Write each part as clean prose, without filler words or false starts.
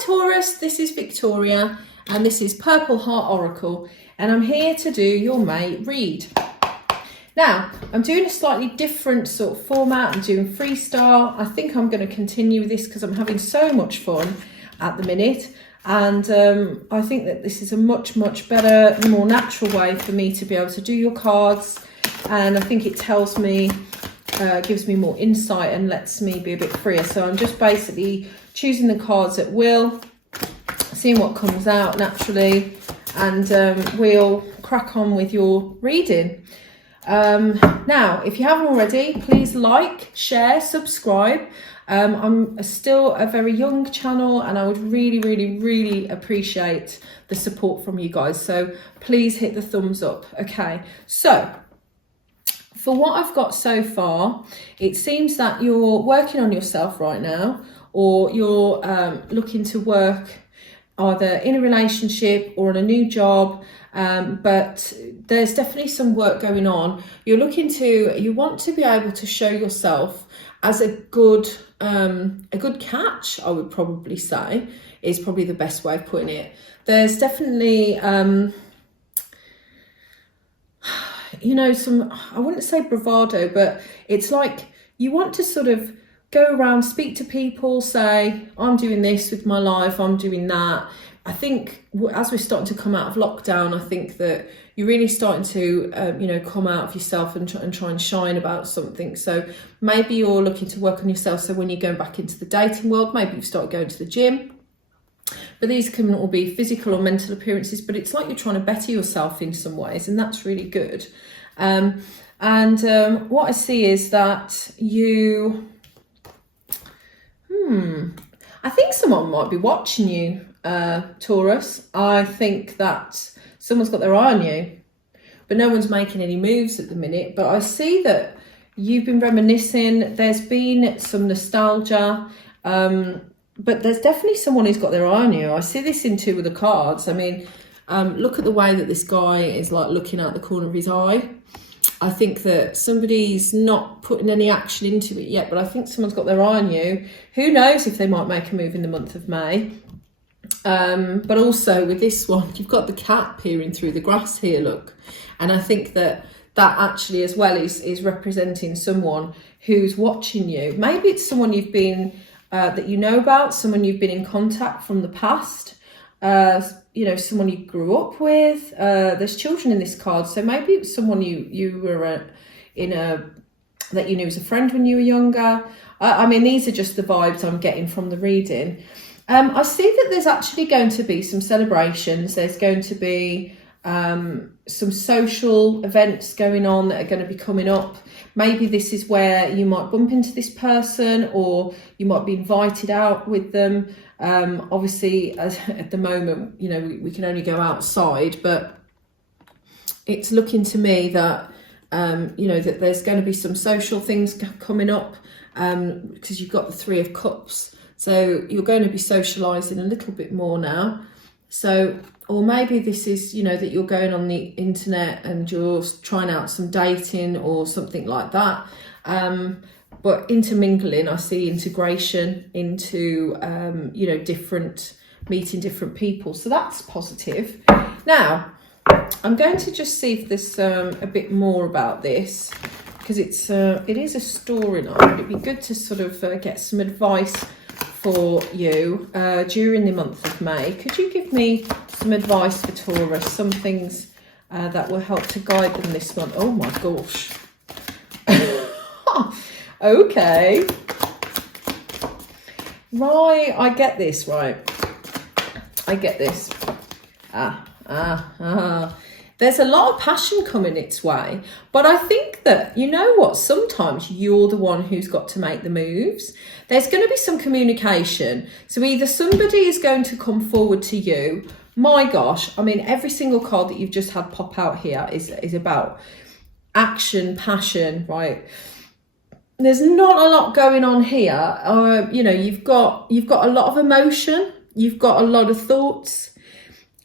Taurus, this is Victoria and this is Purple Heart Oracle and I'm here to do your May read. Now, I'm doing a slightly different sort of format. I'm doing freestyle. I think I'm going to continue with this because I'm having so much fun at the minute. And I think that this is a much better, more natural way for me to be able to do your cards. And I think it tells me, gives me more insight and lets me be a bit freer. So I'm just basically choosing the cards at will, seeing what comes out naturally, and we'll crack on with your reading. Now, if you haven't already, please like, share, subscribe. I'm still a very young channel and I would really appreciate the support from you guys. So please hit the thumbs up. Okay, so for what I've got so far, it seems that you're working on yourself right now, or you're looking to work either in a relationship or on a new job. But there's definitely some work going on. You want to be able to show yourself as a good catch, I would probably say, is probably the best way of putting it. There's definitely, some, I wouldn't say bravado, but it's like you want to sort of go around, speak to people, say, I'm doing this with my life, I'm doing that. I think as we're starting to come out of lockdown, I think that you're really starting to, come out of yourself and try and shine about something. So maybe you're looking to work on yourself. So when you're going back into the dating world, maybe you've started going to the gym. But these can all be physical or mental appearances, but it's like you're trying to better yourself in some ways, and that's really good. What I see is that you, I think someone might be watching you, Taurus. I think that someone's got their eye on you, but no one's making any moves at the minute. But I see that you've been reminiscing. There's been some nostalgia, but there's definitely someone who's got their eye on you. I see this in two of the cards. I mean, look at the way that this guy is like looking out the corner of his eye. I think that somebody's not putting any action into it yet, but I think someone's got their eye on you. Who knows if they might make a move in the month of May. But also with this one, you've got the cat peering through the grass here, look. And I think that actually as well is representing someone who's watching you. Maybe it's someone you've been, that you know about, someone you've been in contact from the past, someone you grew up with. There's children in this card, so maybe it's someone you were that you knew as a friend when you were younger. I mean, these are just the vibes I'm getting from the reading. I see that there's actually going to be some celebrations. There's going to be some social events going on that are going to be coming up. Maybe this is where you might bump into this person, or you might be invited out with them. Obviously, at the moment, we can only go outside, but it's looking to me that, that there's going to be some social things coming up, because you've got the Three of Cups. So you're going to be socialising a little bit more now. So, or maybe this is, that you're going on the internet and you're trying out some dating or something like that. But intermingling, I see integration into, meeting different people. So that's positive. Now, I'm going to just see if there's a bit more about this, because it is a storyline. It'd be good to sort of get some advice for you during the month of May. Could you give me some advice for Taurus, some things that will help to guide them this month? Oh my gosh. Okay. Right, I get this, right. I get this. There's a lot of passion coming its way, but I think that, sometimes you're the one who's got to make the moves. There's going to be some communication. So either somebody is going to come forward to you. My gosh, I mean, every single card that you've just had pop out here is about action, passion, right? There's not a lot going on here. You've got a lot of emotion. You've got a lot of thoughts.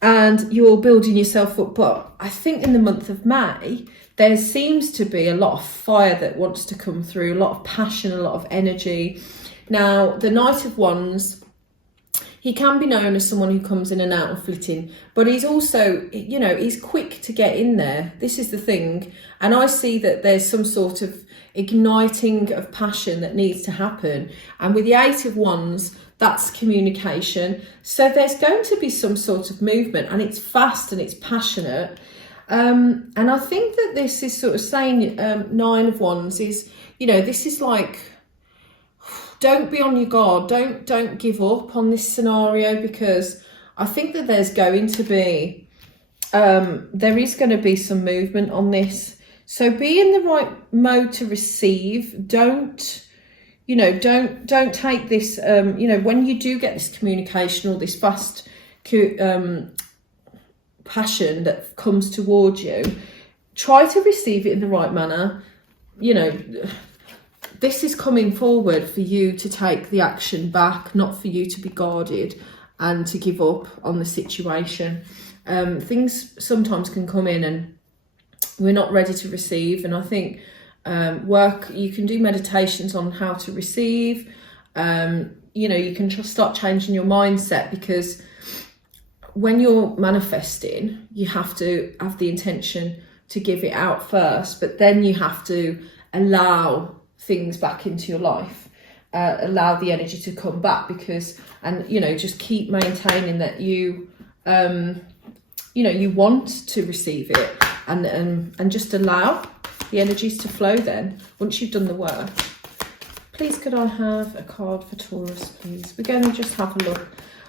And you're building yourself up. But I think in the month of May, there seems to be a lot of fire that wants to come through, a lot of passion, a lot of energy. Now, the Knight of Wands, He can be known as someone who comes in and out of flitting, but he's also, you know, he's quick to get in there. This is the thing. And I see that there's some sort of igniting of passion that needs to happen. And with the Eight of Wands, that's communication. So there's going to be some sort of movement, and it's fast and it's passionate. And I think that this is sort of saying, Nine of Wands is, you know, this is like, don't be on your guard. Don't give up on this scenario, because I think that there's going to be, there is going to be some movement on this. So be in the right mode to receive. Don't take this, you know, when you do get this communication or this fast passion that comes towards you, try to receive it in the right manner. You know, this is coming forward for you to take the action back, not for you to be guarded and to give up on the situation. Things sometimes can come in and we're not ready to receive. And I think you can do meditations on how to receive. You know, you can just start changing your mindset, because when you're manifesting, you have to have the intention to give it out first, but then you have to allow things back into your life, allow the energy to come back, and you know, just keep maintaining that you know, you want to receive it, and just allow the energies to flow then, once you've done the work. Please could I have a card for Taurus, please? We're going to just have a look.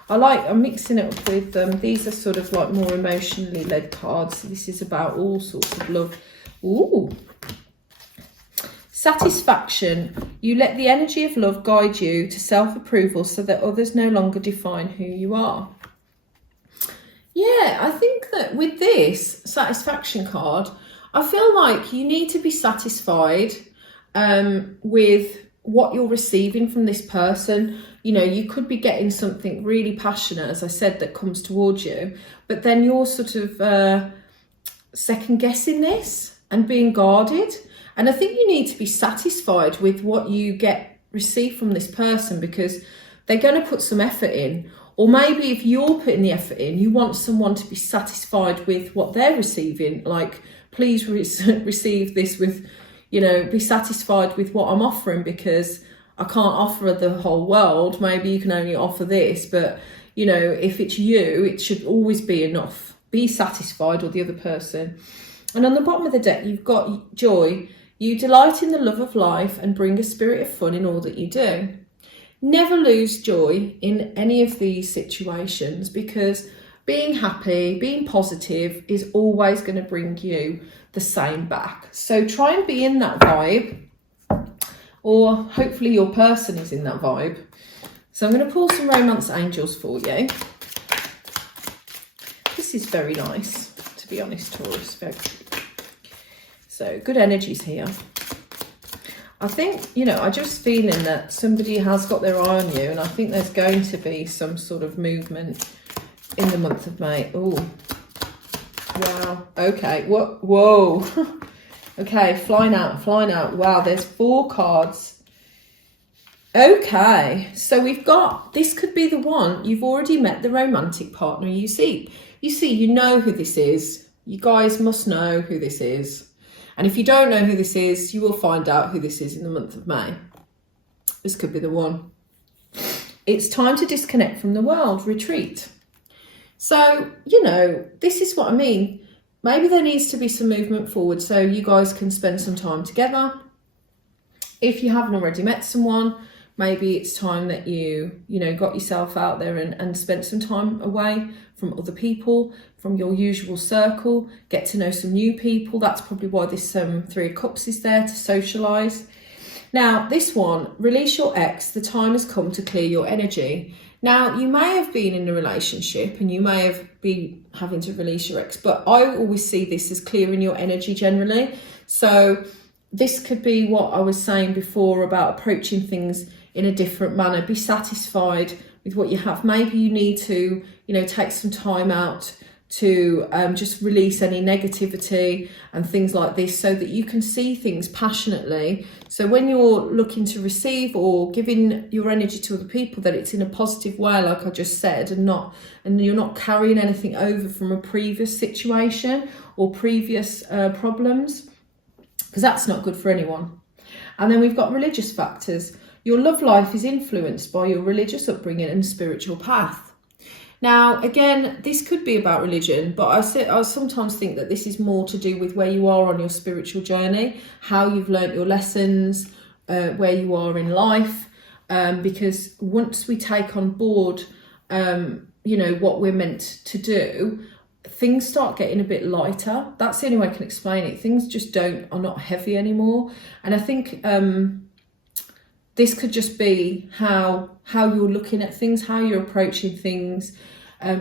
I'm mixing it up with these are sort of like more emotionally led cards. This is about all sorts of love. Ooh. Satisfaction. You let the energy of love guide you to self-approval so that others no longer define who you are. Yeah, I think that with this satisfaction card, I feel like you need to be satisfied with what you're receiving from this person. You know, you could be getting something really passionate, as I said, that comes towards you, but then you're sort of second guessing this and being guarded. And I think you need to be satisfied with what you receive from this person, because they're going to put some effort in. Or maybe if you're putting the effort in, you want someone to be satisfied with what they're receiving. Like, please receive this with, you know, be satisfied with what I'm offering, because I can't offer the whole world. Maybe you can only offer this, but, you know, if it's you, it should always be enough. Be satisfied with the other person. And on the bottom of the deck, you've got joy. You delight in the love of life and bring a spirit of fun in all that you do. Never lose joy in any of these situations, because being happy, being positive is always going to bring you the same back. So try and be in that vibe, or hopefully your person is in that vibe. So I'm going to pull some romance angels for you. This is very nice, to be honest, Taurus. Very cute. So good energies here. I think, you know, I'm just feeling that somebody has got their eye on you, and I think there's going to be some sort of movement in the month of May. Oh, wow. Okay. Whoa. Okay, flying out. Wow, there's 4 cards. Okay, so we've got, this could be the one. You've already met the romantic partner. You see, you know who this is. You guys must know who this is. And if you don't know who this is, you will find out who this is in the month of May. This could be the one. It's time to disconnect from the world, retreat. So, you know, this is what I mean. Maybe there needs to be some movement forward so you guys can spend some time together. If you haven't already met someone, maybe it's time that you got yourself out there and spent some time away from other people, from your usual circle, get to know some new people. That's probably why this 3 of Cups is there, to socialise. Now, this one, release your ex. The time has come to clear your energy. Now, you may have been in a relationship and you may have been having to release your ex, but I always see this as clearing your energy generally. So this could be what I was saying before about approaching things in a different manner. Be satisfied with what you have. Maybe you need to, take some time out to just release any negativity and things like this, so that you can see things passionately. So when you're looking to receive or giving your energy to other people, that it's in a positive way, like I just said, and you're not carrying anything over from a previous situation or previous problems, because that's not good for anyone. And then we've got religious factors. Your love life is influenced by your religious upbringing and spiritual path. Now, again, this could be about religion, but I sometimes think that this is more to do with where you are on your spiritual journey, how you've learnt your lessons, where you are in life, because once we take on board, what we're meant to do, things start getting a bit lighter. That's the only way I can explain it. Things just are not heavy anymore. And I think this could just be how you're looking at things, how you're approaching things.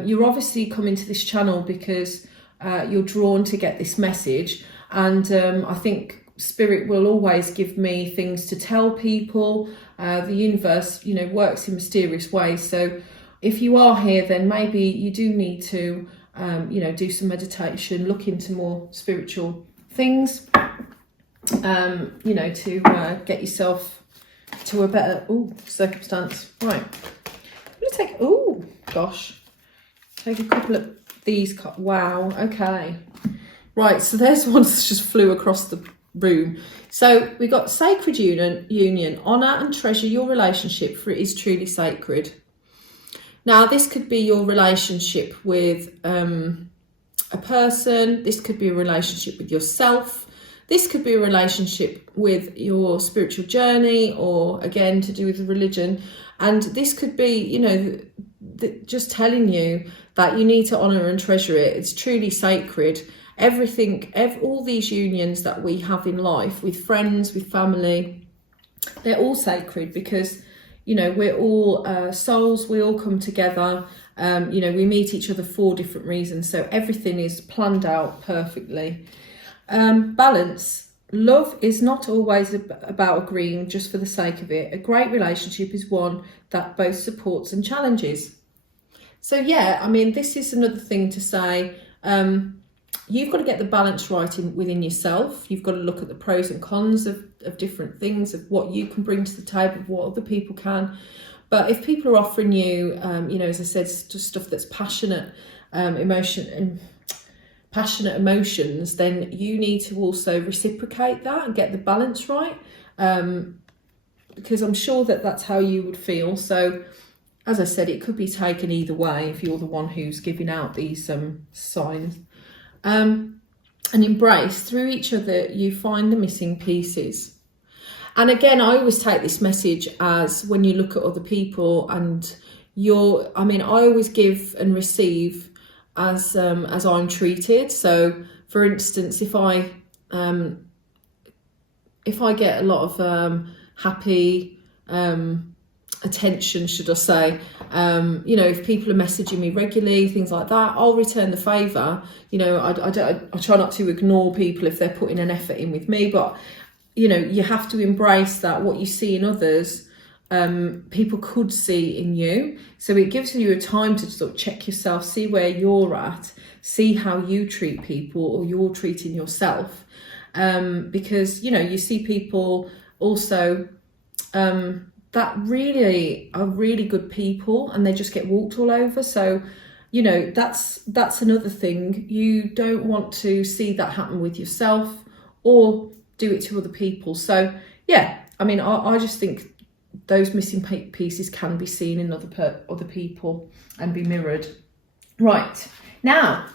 You're obviously coming to this channel because you're drawn to get this message. And I think Spirit will always give me things to tell people. The universe, works in mysterious ways. So if you are here, then maybe you do need to, do some meditation, look into more spiritual things, to get yourself to a better circumstance. Right, I'm gonna take a couple of these. Wow, okay. Right, so there's one that just flew across the room. So we got sacred union, honour and treasure your relationship, for it is truly sacred. Now, this could be your relationship with a person. This could be a relationship with yourself. This could be a relationship with your spiritual journey, or again, to do with religion. And this could be, just telling you that you need to honour and treasure it. It's truly sacred. All these unions that we have in life, with friends, with family, they're all sacred, because we're all souls. We all come together. We meet each other for different reasons. So everything is planned out perfectly. Balance. Love is not always about agreeing just for the sake of it. A great relationship is one that both supports and challenges. So this is another thing to say. You've got to get the balance right within yourself. You've got to look at the pros and cons of different things, of what you can bring to the table, what other people can. But if people are offering you, as I said, stuff that's passionate emotions, then you need to also reciprocate that and get the balance right, because I'm sure that that's how you would feel. So, as I said, it could be taken either way if you're the one who's giving out these signs. And embrace. Through each other, you find the missing pieces. And again, I always take this message as when you look at other people, and I always give and receive as I'm treated. So, for instance, if I get a lot of happy attention, should I say, if people are messaging me regularly, things like that, I'll return the favour. I try not to ignore people if they're putting an effort in with me, but you have to embrace that what you see in others, people could see in you. So it gives you a time to sort of check yourself, see where you're at, see how you treat people or you're treating yourself, because you see people also that really are really good people, and they just get walked all over. So that's another thing. You don't want to see that happen with yourself or do it to other people. So I just think those missing pieces can be seen in other people and be mirrored. Right, now,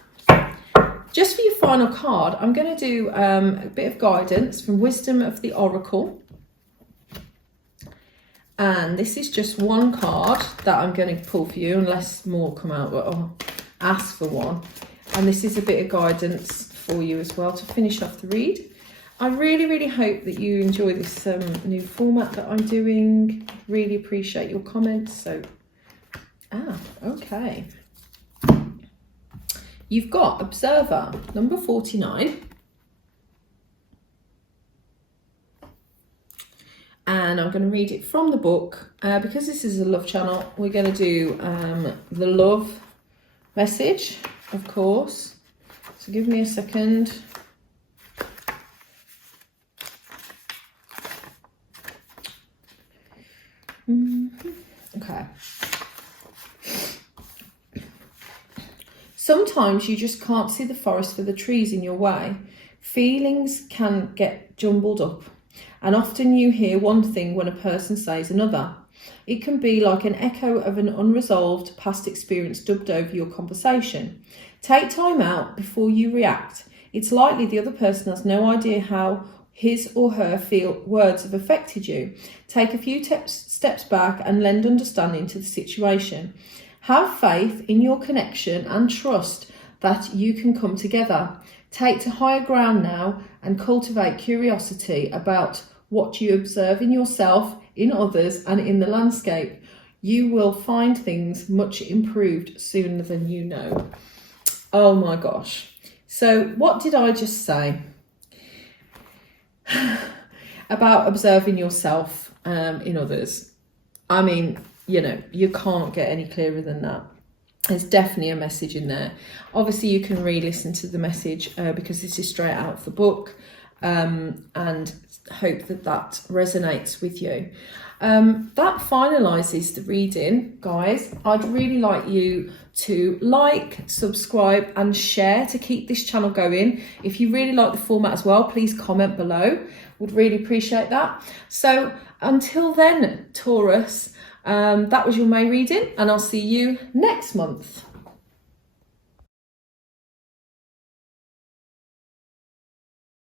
just for your final card, I'm going to do a bit of guidance from Wisdom of the Oracle. And this is just one card that I'm going to pull for you, unless more come out, but I'll ask for one. And this is a bit of guidance for you as well to finish off the read. I really, really hope that you enjoy this new format that I'm doing. Really appreciate your comments. So, okay. You've got Observer, number 49. And I'm going to read it from the book. Because this is a love channel, we're going to do the love message. of course. So give me a second. Okay. Sometimes you just can't see the forest for the trees in your way. Feelings can get jumbled up, and often you hear one thing when a person says another. It can be like an echo of an unresolved past experience dubbed over your conversation. Take time out before you react. It's likely the other person has no idea how his or her words have affected you. Take a few steps back and lend understanding to the situation. Have faith in your connection and trust that you can come together. Take to higher ground now and cultivate curiosity about what you observe in yourself, in others, and in the landscape. You will find things much improved sooner than you know. Oh my gosh. So what did I just say about observing yourself in others? I mean, you know, you can't get any clearer than that. There's definitely a message in there. Obviously, you can re-listen to the message because this is straight out of the book, and hope that that resonates with you. That finalises the reading, guys. I'd really like you to like, subscribe and share to keep this channel going. If you really like the format as well, please comment below. Would really appreciate that. So until then, Taurus, that was your May reading, and I'll see you next month.